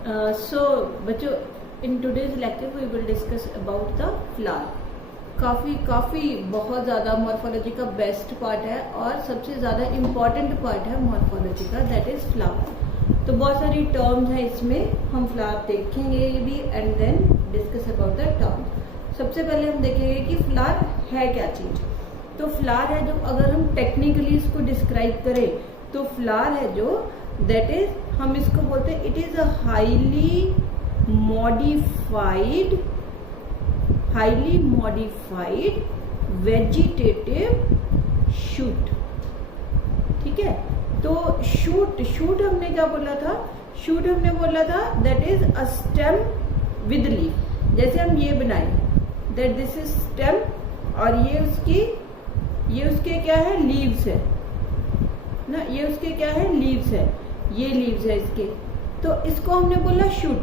सो बच्चों, in today's lecture we will discuss about the flower. काफ़ी बहुत ज़्यादा मॉर्फोलॉजी का बेस्ट पार्ट है और सबसे ज़्यादा इम्पॉर्टेंट पार्ट है मॉर्फोलॉजी का, दैट इज़ फ्लावर। तो बहुत सारी टर्म्स हैं इसमें, हम फ्लावर देखेंगे भी and then discuss about the terms. सबसे पहले हम देखेंगे कि फ्लावर है क्या चीज़। तो फ्लावर है जो, अगर हम टेक्निकली इसको डिस्क्राइब करें तो फ्लावर है जो, दैट इज, हम इसको बोलते हैं it is a highly modified vegetative shoot. ठीक है, तो शूट हमने क्या बोला था? शूट हमने बोला था that is a stem with leaf. जैसे हम ये बनाए दैट दिस इज स्टेम और ये उसके क्या है? लीव्स है ना, ये उसके क्या है? लीव्स है, ये लीव्स है इसके। तो इसको हमने बोला शूट।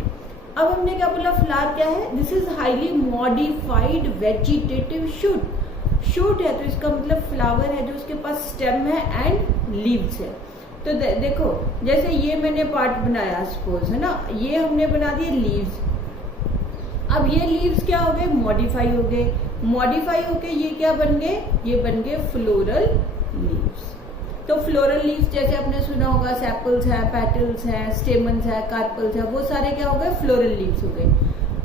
अब हमने क्या बोला? फ्लावर क्या है? This is highly modified vegetative shoot. Shoot है तो इसका मतलब फ्लावर है जो उसके पास स्टेम है एंड लीव्स है। तो देखो, जैसे ये मैंने पार्ट बनाया सपोज, है ना, ये हमने बना दिए लीव्स। अब ये लीव्स क्या हो गए? मॉडिफाई हो गए। मॉडिफाई होके ये क्या बन गए? ये बन गए फ्लोरल लीव्स। तो फ्लोरल लीव्स जैसे आपने सुना होगा, सेपल्स है, पेटल्स है, स्टेमन्स है, कार्पल्स है, वो सारे क्या हो गए? फ्लोरल लीव्स हो गए।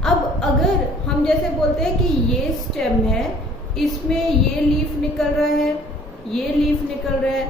अब अगर हम जैसे बोलते हैं कि ये स्टेम है, इसमें ये लीफ निकल रहा है, ये लीफ निकल रहा है,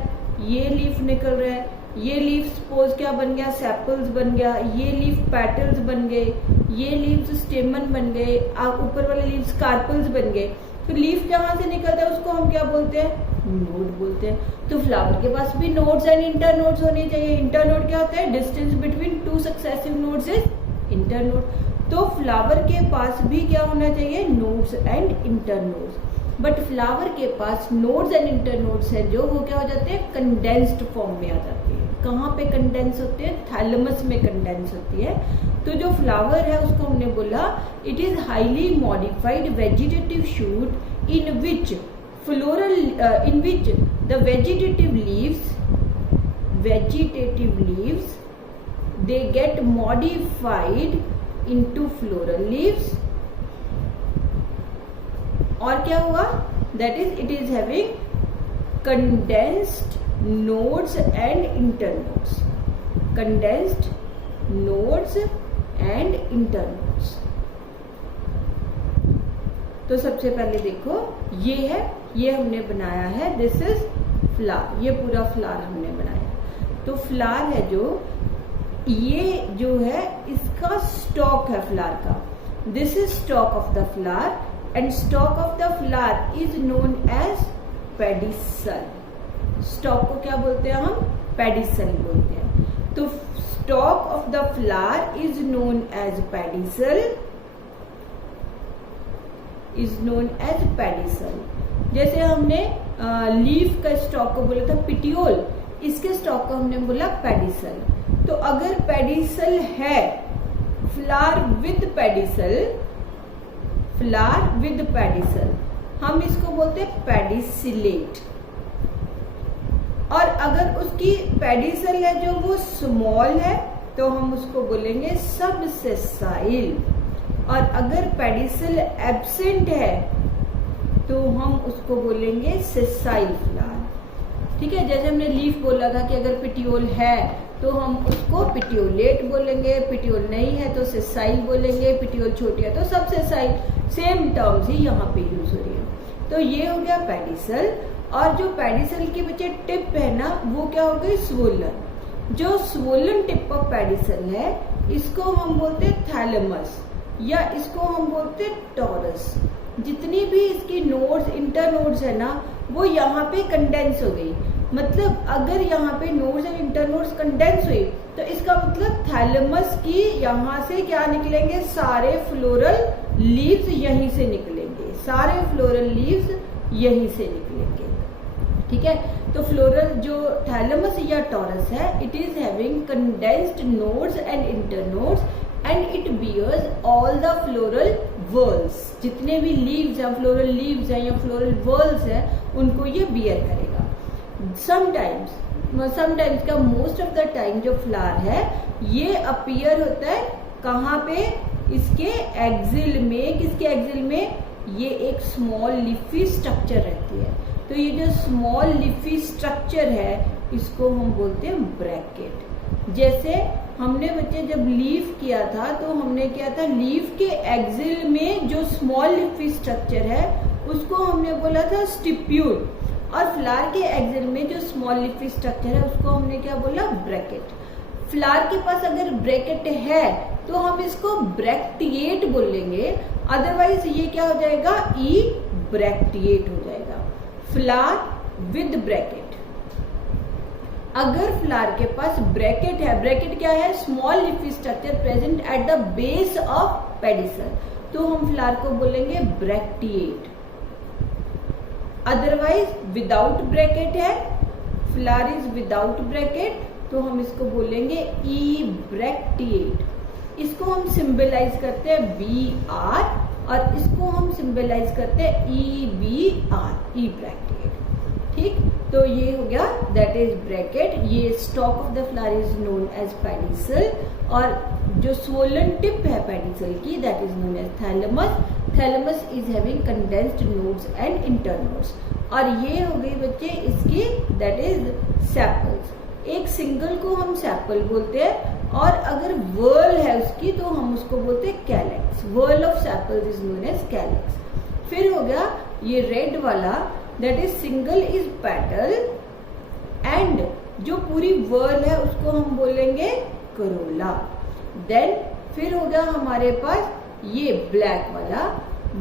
ये लीफ निकल रहा है, ये लीफ सपोज क्या बन गया? सेपल्स बन गया, ये लीफ पेटल्स बन गए, ये लीव्स स्टेमन बन गए, ऊपर वाले लीव्स कार्पल्स बन गए। तो लीफ जहां से निकलता है उसको हम क्या बोलते हैं? नोड बोलते हैं। तो फ्लावर के पास भी नोड्स एंड इंटरनोड्स होने चाहिए। इंटरनोड क्या होता है? Distance between two successive nodes is internode. तो फ्लावर के पास भी क्या होना चाहिए? Nodes and internodes. But flower के पास नोड्स एंड इंटरनोड्स है जो, वो क्या हो जाते हैं? कंडेंस्ड फॉर्म में आ जाती है। कहाँ पे कंडेंस होते हैं? थैलेमस में कंडेंस होती है। तो जो फ्लावर है उसको हमने बोला it is highly modified vegetative shoot in which the vegetative leaves they get modified into floral leaves। और क्या हुआ? that is it is having condensed nodes and internodes। condensed nodes and internodes। तो सबसे पहले देखो, ये है, ये हमने बनाया है, दिस इज फ्लावर। ये पूरा फ्लावर हमने बनाया। तो फ्लावर है जो, ये जो है इसका स्टॉक है फ्लावर का। This is stalk of the flower and stalk of the flower is known as pedicel. Stalk को क्या बोलते हैं हम? पेडिसल बोलते हैं। तो stalk of the flower is known as pedicel, is known as pedicel. जैसे हमने लीफ का स्टॉक को बोला था पिटियोल, इसके स्टॉक को हमने बोला पेडिसल। तो अगर पेडिसल है, flower with pedicel, flower with pedicel, हम इसको बोलते हैं पेडिसिलेट। और अगर उसकी पेडिसल है जो वो स्मॉल है तो हम उसको बोलेंगे सबसेसाइल। और अगर पेडिसल एब्सेंट है तो हम उसको बोलेंगे सेसाइल फ्लावर। ठीक है, जैसे हमने लीफ बोला था कि अगर पिटियोल है तो हम उसको पिटियोलेट बोलेंगे, पिटियोल नहीं है तो सेसाइल बोलेंगे, पिटियोल छोटी है तो सबसेसाइल। सेम टर्म्स ही यहाँ पे यूज हो रही है। तो ये हो गया पेडिसल। और जो पेडिसल के बच्चे टिप है ना, वो क्या हो गई? स्वोलन। जो स्वोलन टिप ऑफ पेडिसल है इसको हम बोलते हैं थैलेमस, या इसको हम बोलते हैं टॉरस। जितनी भी इसकी नोड्स, इंटरनोड्स है ना, वो यहाँ पे कंडेंस हो गई। मतलब अगर यहाँ पे नोड्स एंड इंटरनोड्स कंडेंस हुई तो इसका मतलब थैलेमस की यहाँ से क्या निकलेंगे? सारे फ्लोरल लीव्स यहीं से निकलेंगे, सारे फ्लोरल लीव्स यहीं से निकलेंगे। ठीक है, तो फ्लोरल जो थैलेमस या टॉरस है, it is having condensed nodes and internodes and it bears all the floral whorls. जितने भी लीव्स हैं, फ्लोरल लीव्स हैं या फ्लोरल वर्ल्स हैं, उनको ये बियर करेगा। समटाइम्स का मोस्ट ऑफ द टाइम जो फ्लावर है ये अपीयर होता है कहाँ पे, इसके एक्सिल में। किसके एक्सिल में? ये एक स्मॉल लीफी स्ट्रक्चर रहती है। तो ये जो स्मॉल लीफी स्ट्रक्चर है इसको हम बोलते हैं ब्रैकेट। जैसे हमने बच्चे जब लीफ किया था तो हमने क्या था, लीफ के एक्सिल में जो स्मॉल लीफी स्ट्रक्चर है उसको हमने बोला था स्टिप्यूल, और फ्लावर के एक्सिल में जो स्मॉल लीफी स्ट्रक्चर है उसको हमने क्या बोला, ब्रैकेट। फ्लावर के पास अगर ब्रैकेट है तो हम इसको ब्रैक्टिएट बोलेंगे, अदरवाइज ये क्या हो जाएगा, ई ब्रैक्टिएट हो जाएगा। Flower with bracket. अगर फ्लावर के पास ब्रैकेट है, ब्रैकेट क्या है, small leafy structure present at the base of pedicel, तो हम फ्लावर को बोलेंगे ब्रैक्टिएट। अदरवाइज विदाउट ब्रैकेट है, फ्लावर इज विदाउट ब्रैकेट, तो हम इसको बोलेंगे ई ब्रैक्टिएट। इसको हम सिंबलाइज करते हैं बी आर, और इसको हम सिंबलाइज करते हैं E B R, E bracteate. ठीक, तो ये हो गया, दैट इज ब्रैकेट। ये stalk of the flower is known as pedicel, और जो स्वोलन टिप है पेडिसल की that is known as thalamus. Thalamus is having condensed nodes and internodes. और ये हो गई बच्चे इसकी, दैट इज सेपल्स। एक सिंगल को हम सेपल बोलते हैं, और अगर वर्ल है उसकी तो हम उसको बोलते हैं calyx. Whorl of sepals is known as calyx. फिर हो गया ये रेड वाला, that is single is petal, and जो पूरी वर्ल है उसको हम बोलेंगे करोला। देन फिर हो गया हमारे पास ये ब्लैक वाला,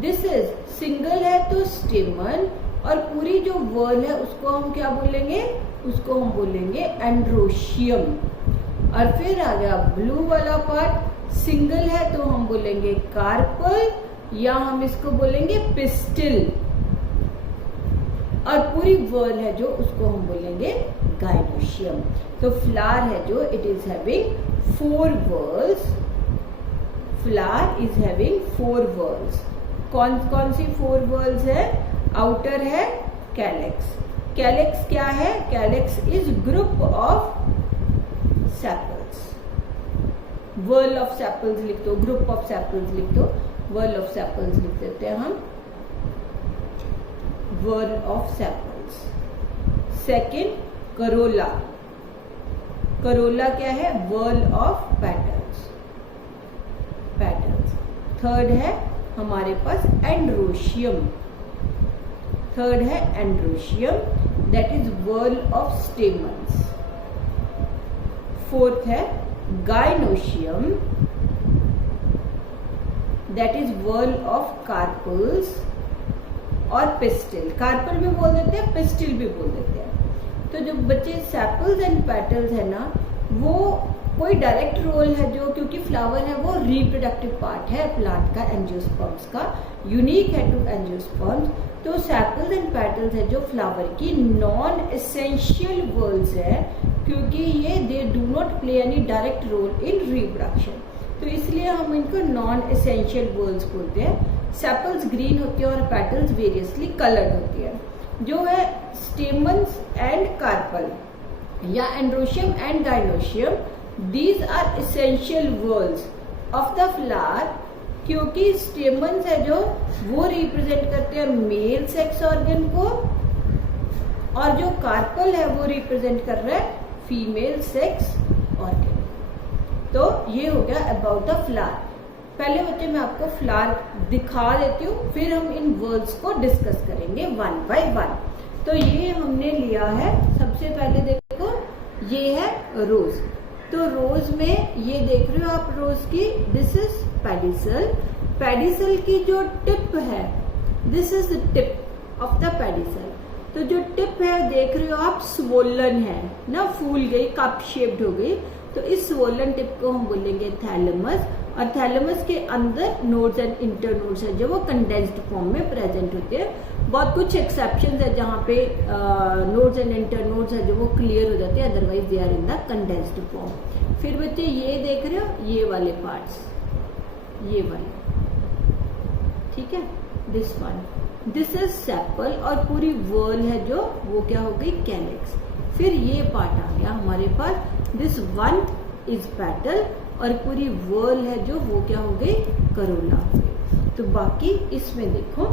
दिस इज सिंगल है तो स्टेमन, और पूरी जो वर्ल है उसको हम क्या बोलेंगे, उसको हम बोलेंगे एंड्रोशियम। और फिर आ गया ब्लू वाला पार्ट, सिंगल है तो हम बोलेंगे कार्पल, या हम इसको बोलेंगे पिस्टिल, और पूरी वर्ल है जो उसको हम बोलेंगे गाइनोशियम। तो फ्लावर है जो it is having 4 whorls. Flower is having 4 whorls. कौन कौन सी 4 वर्ल्स है? आउटर है कैलेक्स। कैलेक्स क्या है? Calyx is group of sepals. Whorl of sepals लिख दो, ग्रुप ऑफ सेपल्स लिख दो, वर्ल ऑफ सेपल्स लिख देते हैं हम, whorl of sepals. Second corolla. Corolla क्या है? Whorl of petals. Petals. Third है हमारे पास एंड्रोशियम। थर्ड है androecium, that is whorl of stamens. Fourth है gynoecium, that is whorl of carpels और पिस्टिल। कार्पल भी बोल देते हैं, पिस्टिल भी बोल देते हैं। तो जो बच्चे सेपल्स एंड पेटल्स है ना, वो कोई डायरेक्ट रोल है जो, क्योंकि फ्लावर है वो रिप्रोडक्टिव पार्ट है प्लांट का, एंजियोस्पर्म्स का, यूनिक है टू एंजियोस्पर्म्स। तो सेपल्स एंड पेटल्स है जो फ्लावर की नॉन एसेंशियल वर्ल्स है, क्योंकि ये they do not play any direct role in reproduction, तो इसलिए हम इनको नॉन एसेंशियल वर्ल्स बोलते हैं। सेपल्स ग्रीन होती है और पेटल्स वेरियसली कलर्ड होती है। जो है स्टेमन्स एंड कार्पल या androecium and gynoecium, these are essential whorls of the flower, क्योंकि स्टेमन्स है जो वो रिप्रेजेंट करते हैं मेल सेक्स ऑर्गन को, और जो कार्पल है वो रिप्रेजेंट कर रहा है फीमेल सेक्स ऑर्गन। तो ये हो गया अबाउट द फ्लावर। पहले बच्चे मैं आपको फ्लावर दिखा देती हूँ, फिर हम इन वर्ड्स को डिस्कस करेंगे 1 by 1। तो ये हमने लिया है, सबसे पहले देखो ये है रोज। तो रोज में ये देख रहे हो आप रोज की, दिस इज पेडिसल। पेडिसल की जो टिप है, this is the tip of the pedicel. तो जो टिप है देख रहे हो आप, स्वोलन है ना, फूल गई, कप शेप्ड हो गई। तो इस स्वोलन टिप को हम बोलेंगे थैलेमस, और थैलेमस के अंदर नोड्स एंड इंटरनोड्स है जो वो कंडेंस्ड फॉर्म में प्रेजेंट होते हैं। बहुत कुछ एक्सेप्शंस है जहाँ पे नोड्स एंड इंटरनोड्स है जो वो क्लियर हो जाते हैं, otherwise they are in the condensed form. फिर बच्चे ये देख रहे हो, ये वाले पार्ट्स, ये वाले, ठीक है, this one, this is sepal, और पूरी वर्ल है जो वो क्या हो गई कैलिक्स। फिर ये पार्ट आ गया हमारे पास, दिस वन इज पेटल, और पूरी वर्ल है जो वो क्या हो गई करोला हो गई। तो बाकी इसमें देखो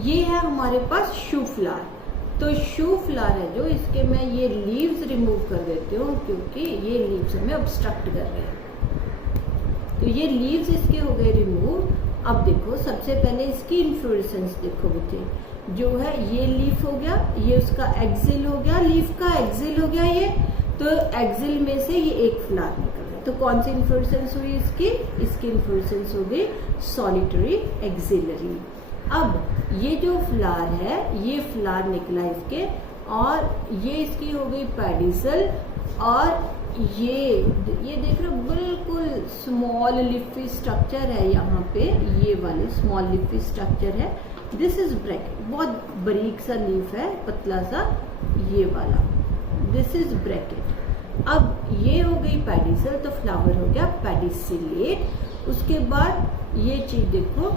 ये है हमारे पास शू फ्लावर। तो शू फ्लावर है जो, इसके मैं ये लीव्स रिमूव कर देती हूँ क्योंकि ये लीव्स हमें ऑब्स्ट्रक्ट कर रहे हैं। तो ये लीव्स इसके हो गए रिमूव। अब देखो सबसे पहले इसकी इन्फ्लोरेसेंस देखो बच्चे, जो है ये लीफ हो गया, ये उसका एक्सिल हो गया, लीफ का एक्सिल हो गया ये, तो एक्सिल में से ये एक फ्लावर निकल रहा है। तो कौन सी इन्फ्लोरेसेंस हुई इसकी इन्फ्लोरेसेंस हो गई सॉलिटरी एक्सिलरी। अब ये जो फ्लावर है, ये फ्लावर निकला इसके, और ये इसकी हो गई पेडिसल, और ये देख रहे हो बिल्कुल स्मॉल लिफी स्ट्रक्चर है यहाँ पे, ये वाले स्मॉल लिफी स्ट्रक्चर है। दिस इज ब्रैकेट, बहुत बारीक सा लीफ है, पतला सा ये वाला, दिस इज ब्रैकेट। अब ये हो गई पेडिसल, तो फ्लावर हो गया पेडिसिलेट। उसके बाद ये चीज देखो,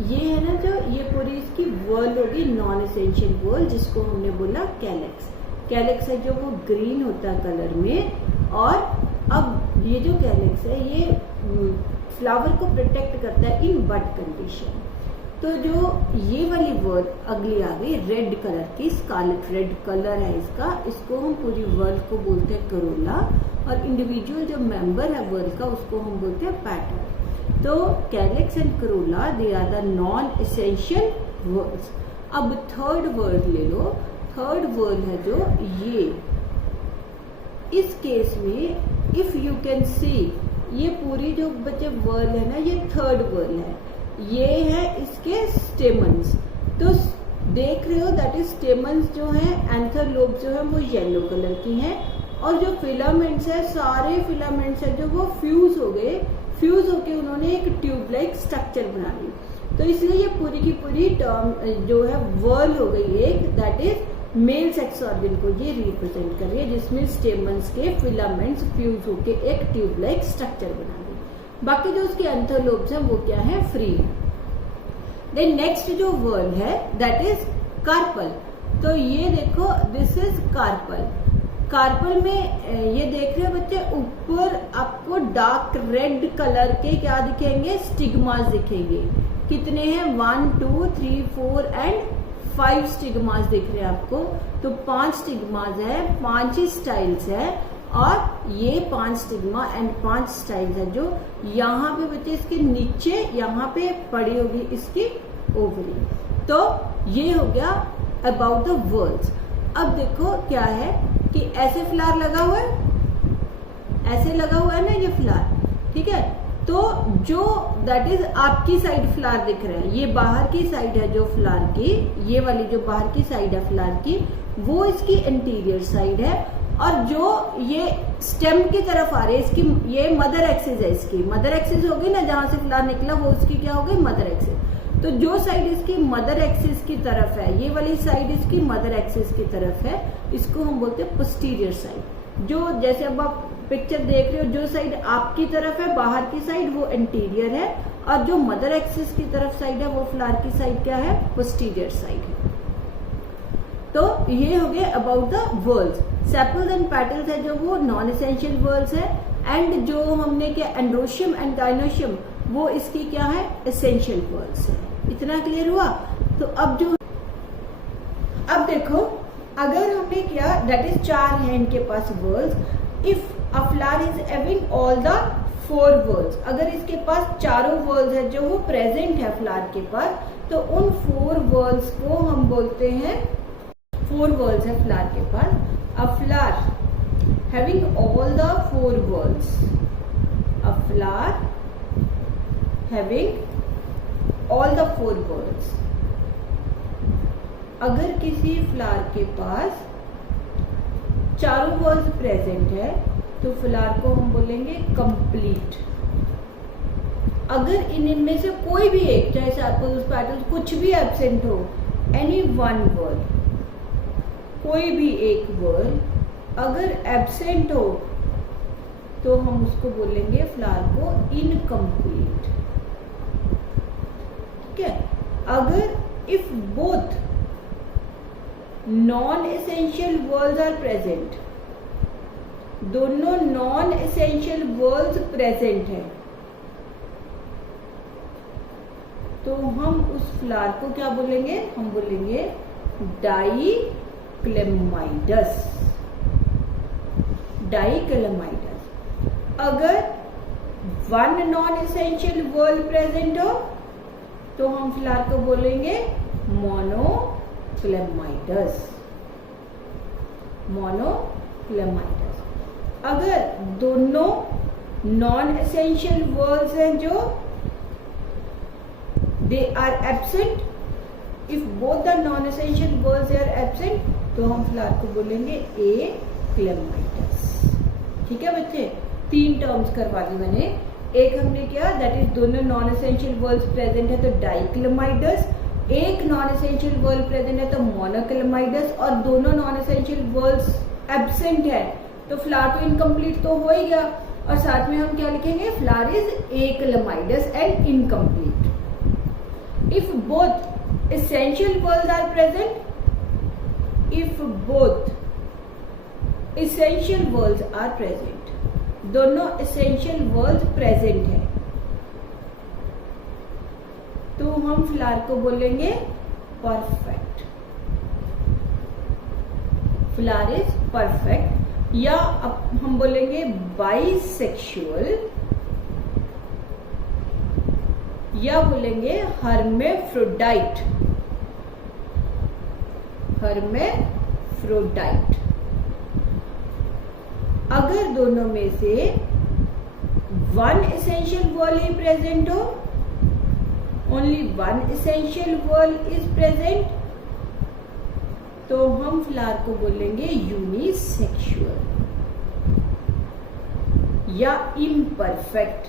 ये है ना जो, ये पूरी इसकी वर्ल होगी नॉन एसेंशियल वर्ल, जिसको हमने बोला कैलेक्स। कैलेक्स है जो वो ग्रीन होता है कलर में, और अब ये जो कैलेक्स है ये फ्लावर को प्रोटेक्ट करता है इन बड कंडीशन। तो जो ये वाली वर्ड अगली आ गई रेड कलर की, स्कारलेट रेड कलर है इसका, इसको हम पूरी वर्ड को बोलते हैं करोला, और इंडिविजुअल जो मेंबर है वर्ड का उसको हम बोलते हैं पैटल। तो calyx and corolla they are the non essential words. अब थर्ड वर्ड ले लो, थर्ड वर्ड है जो ये, इस केस में इफ यू कैन सी, ये पूरी जो बच्चे वर्ड है ना, ये थर्ड वर्ड है, ये है इसके स्टेमन्स। तो देख रहे हो दैट इज स्टेमन्स जो है, एंथर लोब जो है वो येलो कलर की है, और जो फिलामेंट्स है सारे फिलामेंट्स है जो वो फ्यूज हो गए, फ्यूज होके उन्होंने एक ट्यूब लाइक स्ट्रक्चर बना ली। तो इसलिए ये पूरी की पूरी टर्म जो है वर्ल हो गई एक, that is male sex organ को ये रिप्रेजेंट कर रही है, जिसमें स्टेमन्स के फिलामेंट्स फ्यूज होके एक ट्यूब लाइक स्ट्रक्चर बना ली। बाकी जो उसके एंथरलोब्स हैं वो क्या है, फ्री है। देन नेक्स्ट जो वर्ड है दैट इज कार्पल। तो ये देखो दिस इज कार्पल। कार्पल में ये देख रहे हो बच्चे, ऊपर आपको डार्क रेड कलर के क्या दिखेंगे, स्टिग्मास दिखेंगे। कितने हैं, 1 2 3 4 एंड 5 स्टिग्मास दिख रहे हैं आपको। तो 5 स्टिग्मास है, 5 ही स्टाइल्स है, और ये 5 स्टिग्मा एंड 5 स्टाइल्स है जो यहाँ पे बच्चे इसके नीचे यहाँ पे पड़ी होगी इसकी ओवरी। तो ये हो गया अबाउट द वर्ड्स। अब देखो क्या है कि ऐसे फ्लावर लगा हुआ है, ऐसे लगा हुआ है ना ये फ्लावर, ठीक है। तो जो दैट इज आपकी साइड फ्लावर दिख रहा है, ये बाहर की साइड है जो फ्लावर की, ये वाली जो बाहर की साइड है फ्लावर की, वो इसकी इंटीरियर साइड है। और जो ये स्टेम की तरफ आ रही है इसकी, ये मदर एक्सिस है, इसकी मदर एक्सिस होगी ना, जहां से फ्लावर निकला वो उसकी क्या हो गई, मदर एक्सिस। तो जो साइड इसकी मदर एक्सिस की तरफ है, ये वाली साइड इसकी मदर एक्सिस की तरफ है, इसको हम बोलते हैं पोस्टीरियर साइड। जो जैसे अब आप पिक्चर देख रहे हो, जो साइड आपकी तरफ है बाहर की साइड वो इंटीरियर है, और जो मदर एक्सिस की तरफ साइड है वो फ्लावर की साइड क्या है, पोस्टीरियर साइड है। तो ये हो गए about the whorls. Sepals and petals है जो वो नॉन एसेंशियल वर्ल्स है, एंड जो हमने क्या एंड्रोशियम एंड गाइनोशियम वो इसकी क्या है, एसेंशियल वर्ल्स है। इतना क्लियर हुआ। तो अब अब देखो, अगर हमने किया दैट इज 4 है इनके पास whorls. If a flower is having all the 4 whorls, अगर इसके पास चारों वर्ल्स है जो वो प्रेजेंट है फ्लावर के पास, तो उन 4 वर्ल्स को हम बोलते हैं, 4 वर्ल्स है फ्लावर के पास। A flower having all the 4 whorls, a flower having all the 4 whorls. अगर किसी फ्लावर के पास चारों वर्ल्स प्रेजेंट है तो फ्लावर को हम बोलेंगे कंप्लीट। अगर इनमें से कोई भी एक, चाहे सेपल्स पेटल्स कुछ भी एब्सेंट हो, एनी वन वर्ड, कोई भी एक वर्ड अगर एब्सेंट हो तो हम उसको बोलेंगे फ्लावर को इनकम्प्लीट। ठीक है। अगर if both non essential words are present, दोनों नॉन एसेंशियल वर्ड्स प्रेजेंट है, तो हम उस फ्लावर को क्या बोलेंगे, हम बोलेंगे डाइक्लेमाइडस, डाइक्लेमाइडस। अगर one non essential word present हो तो हम फ्लावर को बोलेंगे मोनोक्लेमाइडस, मोनोक्लेमाइडस। अगर दोनों नॉन एसेंशियल वर्ड्स हैं जो they are absent, if both the non-essential words are absent, तो हम फ्लावर को बोलेंगे एक्लेमाइडस। ठीक है बच्चे, 3 टर्म्स करवा दी मैंने। एक हमने क्या, दैट इज दोनों नॉन एसेंशियल वर्ड्स प्रेजेंट है तो डाइक्लेमाइडस, एक नॉन एसेंशियल वर्ड प्रेजेंट है तो मोनोक्लेमाइडस, और दोनों नॉन एसेंशियल वर्ड्स एब्सेंट है तो फ्लावर तो इनकम्प्लीट तो हो ही गया, और साथ में हम क्या लिखेंगे, flower is achlamydeous and incomplete. If both essential words are present, if both essential words are present, दोनों essential words present है तो हम फ्लावर को बोलेंगे परफेक्ट, फ्लावर इज परफेक्ट। या अब हम बोलेंगे बाइसेक्सुअल, या बोलेंगे हर्मेफ्रोडाइट, हर्मेफ्रोडाइट। अगर दोनों में से वन एसेंशियल वर्ड ही प्रेजेंट हो, only one essential word is present, तो हम फ्लावर को बोलेंगे यूनिसेक्सुअल या इम्परफेक्ट,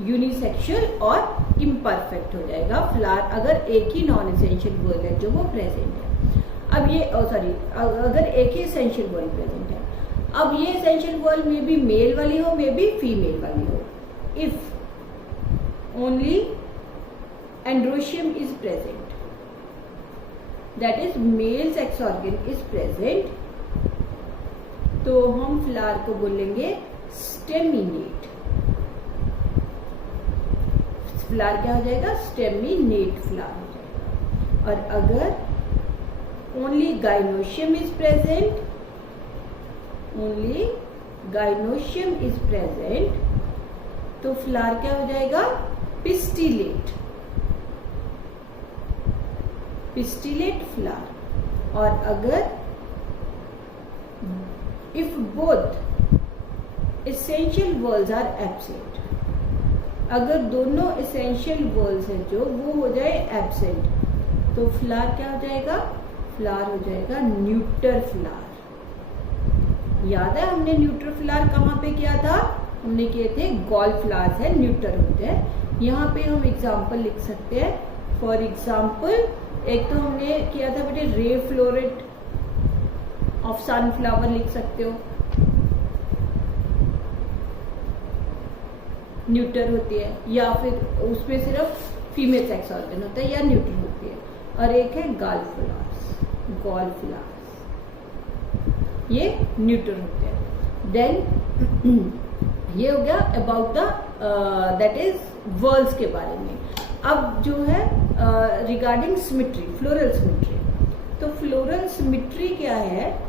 यूनिसेक्सुअल और इम्परफेक्ट हो जाएगा फ्लावर अगर एक ही नॉन एसेंशियल वर्ड है जो वो प्रेजेंट है। अब ये अगर एक ही एसेंशियल वर्ड प्रेजेंट है, अब ये एसेंशियल वर्ड में भी मेल वाली हो, में भी फीमेल वाली हो। If only androecium is present, that is male sex organ is present, तो हम फ्लावर को बोलेंगे स्टेमिनेट, फ्लावर क्या हो जाएगा, स्टेमिनेट फ्लावर हो जाएगा। और अगर only gynoecium is present, only gynoecium is present, तो फ्लावर क्या हो जाएगा, पिस्टिलेट, पिस्टिलेट फ्लावर। और अगर if both essential words are absent, अगर दोनों एसेंशियल वर्ड्स हैं जो वो हो जाए एब्सेंट, तो फ्लावर क्या हो जाएगा, फ्लावर हो जाएगा न्यूटर फ्लावर। याद है हमने न्यूटर फ्लावर कहाँ पे किया था, हमने किए थे गॉल फ्लावर्स है, न्यूटर होते हैं। यहाँ पे हम एग्जाम्पल लिख सकते हैं। फॉर एग्जाम्पल एक तो हमने किया था बेटे रे फ्लोरेट ऑफ सनफ्लावर लिख सकते हो, न्यूटर होती है, या फिर उसमें सिर्फ फीमेल सेक्स ऑर्गन होता है या न्यूटर होती है। और एक है गॉल फ्लावर्स, गॉल फ्लावर्स ये न्यूटर होते हैं। देन ये हो गया about the that is words के बारे में। अब जो है रिगार्डिंग सिमेट्री, फ्लोरल सिमेट्री, तो फ्लोरल सिमेट्री क्या है,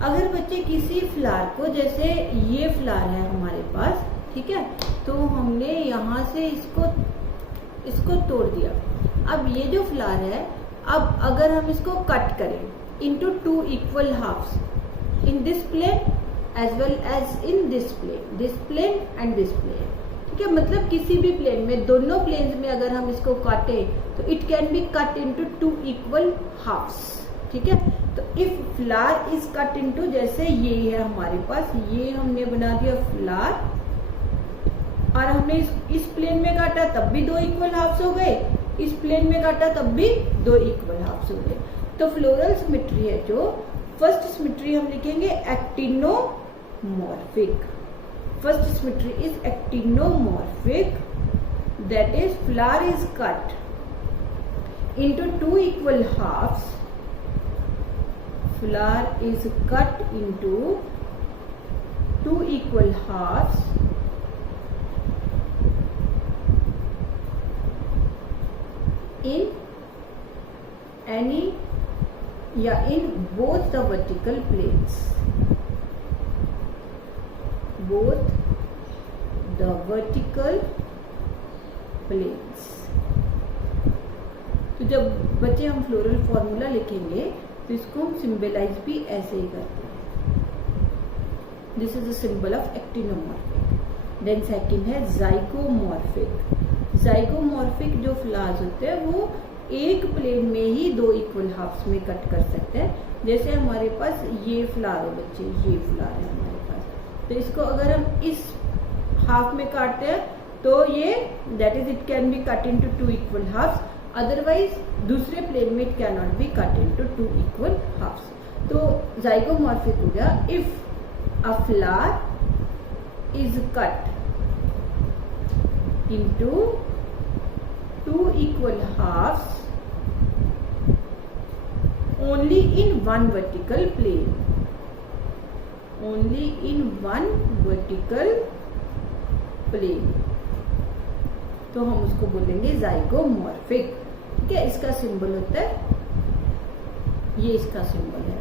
अगर बच्चे किसी फ्लावर को, जैसे ये फ्लावर है हमारे पास, ठीक है, तो हमने यहाँ से इसको तोड़ दिया। अब ये जो फ्लावर है, अब अगर हम इसको कट करें into 2 equal halves, in this plane as well as in this plane and this plane, ठीक है, मतलब किसी भी प्लेन में, दोनों प्लेन्स में अगर हम इसको काटें तो it can be cut into 2 equal halves, ठीक है। तो if flower is cut into, जैसे ये है हमारे पास, ये हमने बना दिया फ्लावर, और हमने इस प्लेन में काटा तब भी 2 इक्वल हाफ्स हो गए, इस प्लेन में काटा तब भी 2 इक्वल हाफ्स हो गए। तो फ्लोरल सिमेट्री है जो फर्स्ट सिमेट्री हम लिखेंगे actinomorphic, first symmetry is actinomorphic, that is flower is cut into two equal halves. Flower is cut into two equal halves in any in both the vertical planes. Both the vertical planes. तो जब बच्चे हम floral formula लिखेंगे तो इसको हम symbolize भी ऐसे ही करते हैं. This is the symbol of actinomorphic. Then second है जाइगोमॉर्फिक. जाइगोमॉर्फिक जो फ्लावर्स होते हैं वो एक प्लेन में ही दो इक्वल हाफ्स में कट कर सकते हैं. जैसे हमारे पास ये फ्लावर है बच्चे, ये फ्लावर है हमारे पास, तो इसको अगर हम इस हाफ में काटते हैं तो ये that is it can be cut into two equal halves. Otherwise दूसरे प्लेन में it can not be cut into two equal halves. तो जाइगोमॉर्फिक हो गया if a flower is cut into two equal halves only in one vertical plane. Only in one vertical plane. तो हम उसको बोलेंगे zygomorphic. ठीक है, इसका सिंबल होता है ये, इसका सिंबल है.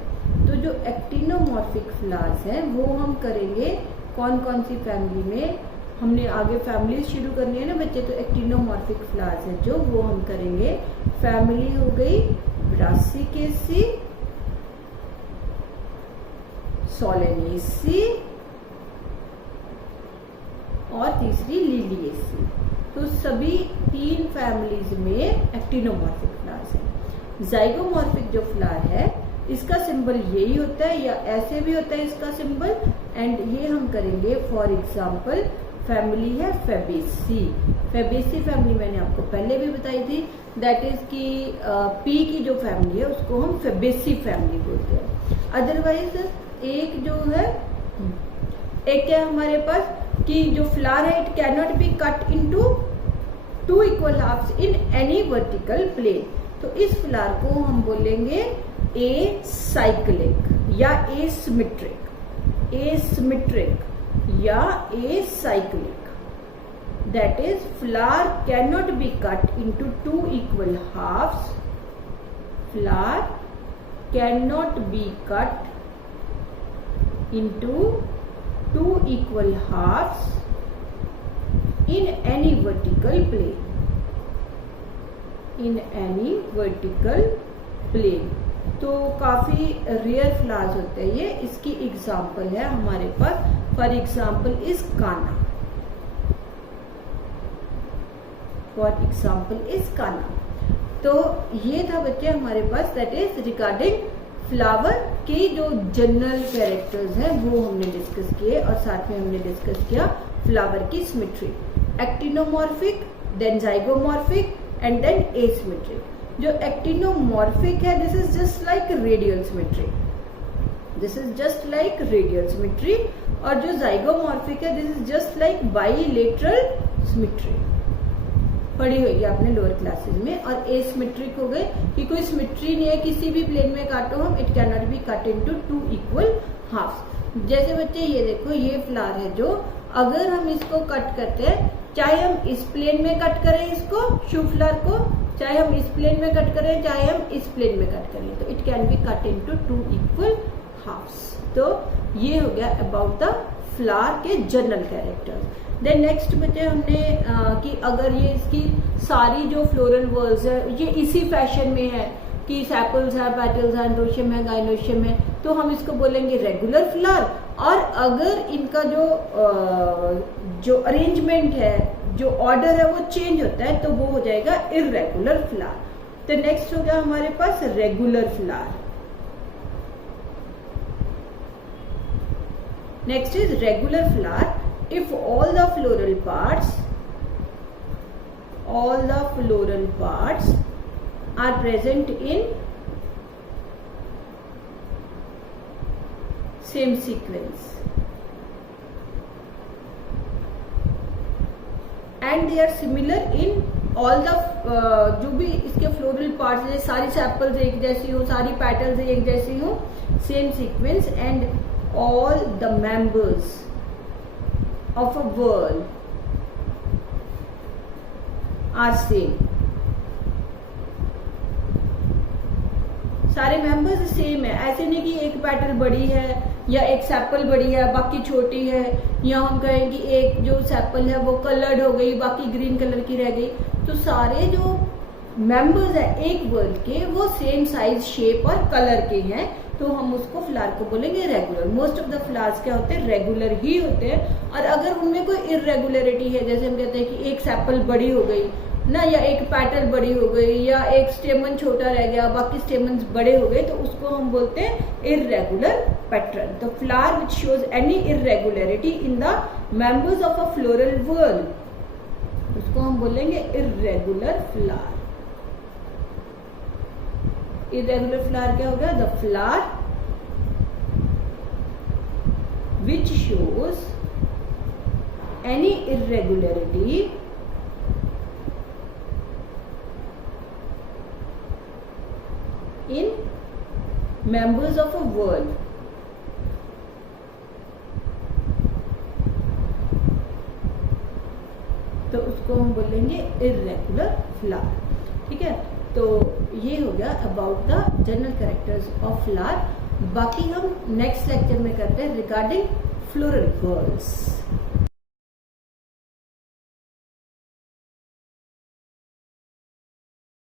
तो जो एक्टिनोमॉर्फिक फ्लावर्स हैं वो हम करेंगे कौन कौन सी फैमिली में. हमने आगे फैमिली शुरू करनी है ना बच्चे, तो एक्टिनोमॉर्फिक फ्लावर्स है जो वो हम करेंगे. फैमिली हो गई ब्रासिकेसी, सोलेनेसी और तीसरी लिलिएसी. तो सभी तीन फैमिलीज में एक्टिनोमॉर्फिक फ्लावर्स है. जाइगोमॉर्फिक जो फ्लावर है इसका सिंबल यही होता है या ऐसे भी होता है इसका सिंबल. एंड ये हम करेंगे फॉर एग्जाम्पल फैमिली है फेबेसी. फेबेसी फैमिली मैंने आपको पहले भी बताई थी. दैट इज की पी की जो फैमिली है उसको हम फेबेसी फैमिली बोलते हैं. अदरवाइज एक जो है एक है हमारे पास कि जो फ्लावर है it can not be cut into two equal halves in any vertical plane. तो इस फ्लावर को हम बोलेंगे ए साइक्लिक या ए सिमेट्रिक या acyclic. That is flower can not be cut into two equal halves. Flower can not be cut into two equal halves in any vertical plane. In any vertical plane. तो काफी rare flowers होते हैं ये. इसकी example है हमारे पास. For example is काना. For example is काना. तो ये था बच्चे हमारे पास दैट इज रिगार्डिंग फ्लावर के जो जनरल कैरेक्टर्स हैं वो हमने डिस्कस किए और साथ में हमने डिस्कस किया फ्लावर की symmetry. Actinomorphic, then zygomorphic and then asymmetric. जो एक्टिनोमॉर्फिक है this is just like radial symmetry. This is just like radial symmetry. और जो जाइगोमॉर्फिक है this is just like bilateral symmetry. पढ़ी होगी आपने लोअर क्लासेस में. और एसिमेट्रिक हो गए कि कोई सिमेट्री नहीं है, किसी भी प्लेन में काटो हम it can not be cut into two equal halves. जैसे बच्चे ये देखो ये फ्लावर है जो अगर हम इसको कट करते हैं, चाहे हम इस प्लेन में कट करें इसको शू फ्लावर को, चाहे हम इस प्लेन में कट करें, चाहे हम इस प्लेन में कट करें, तो it can be cut into two equal halves. तो ये हो गया अबाउट द फ्लावर के जनरल कैरेक्टर्स. देन नेक्स्ट बच्चे हमने कि अगर ये इसकी सारी जो फ्लोरल वर्ड्स है ये इसी फैशन में है कि सेपल्स है, पेटल्स है, एंड्रोशियम है, गाइनोशियम है, तो हम इसको बोलेंगे रेगुलर फ्लावर. और अगर इनका जो अरेंजमेंट है, जो ऑर्डर है वो चेंज होता है तो वो हो जाएगा इर्रेगुलर फ्लावर. तो नेक्स्ट हो गया हमारे पास regular flower. Next is regular flower. If all the floral parts are present in same sequence. And they are similar in all the जो भी इसके फ्लोरल पार्ट्स है, सारी सेपल्स एक जैसी हो, सारी पेटल्स एक जैसी हो, same sequence, and all the members of a whorl are same. सारे मेंबर्स सेम है, ऐसे नहीं कि एक पेटल बड़ी है या एक सेपल बड़ी है बाकी छोटी है, या हम कहें कि एक जो सेपल है वो कलर्ड हो गई बाकी ग्रीन कलर की रह गई। तो सारे जो मेंबर्स है एक वर्ड के वो सेम साइज, शेप और कलर के हैं, तो हम उसको फ्लावर को बोलेंगे regular. Most of the flowers क्या होते हैं, रेगुलर ही होते हैं। और अगर उनमें कोई इरेगुलरिटी है, जैसे हम कहते हैं कि एक सेपल बड़ी हो गई ना, या एक पेटल बड़ी हो गई, या एक स्टेमन छोटा रह गया बाकी स्टेमन बड़े हो गए, तो उसको हम बोलते हैं इरेगुलर पैटर्न। तो flower which shows any irregularity in the members of a floral whorl, उसको हम बोलेंगे इरेगुलर फ्लावर। इरेगुलर फ्लावर क्या होगा, the flower which shows any irregularity in members of a whorl। तो उसको हम बोलेंगे इरेगुलर फ्लावर। ठीक है, तो ये हो गया about the general characters of flower. बाकी हम नेक्स्ट लेक्चर में करते हैं रिगार्डिंग फ्लोरल व्हर्ल्स।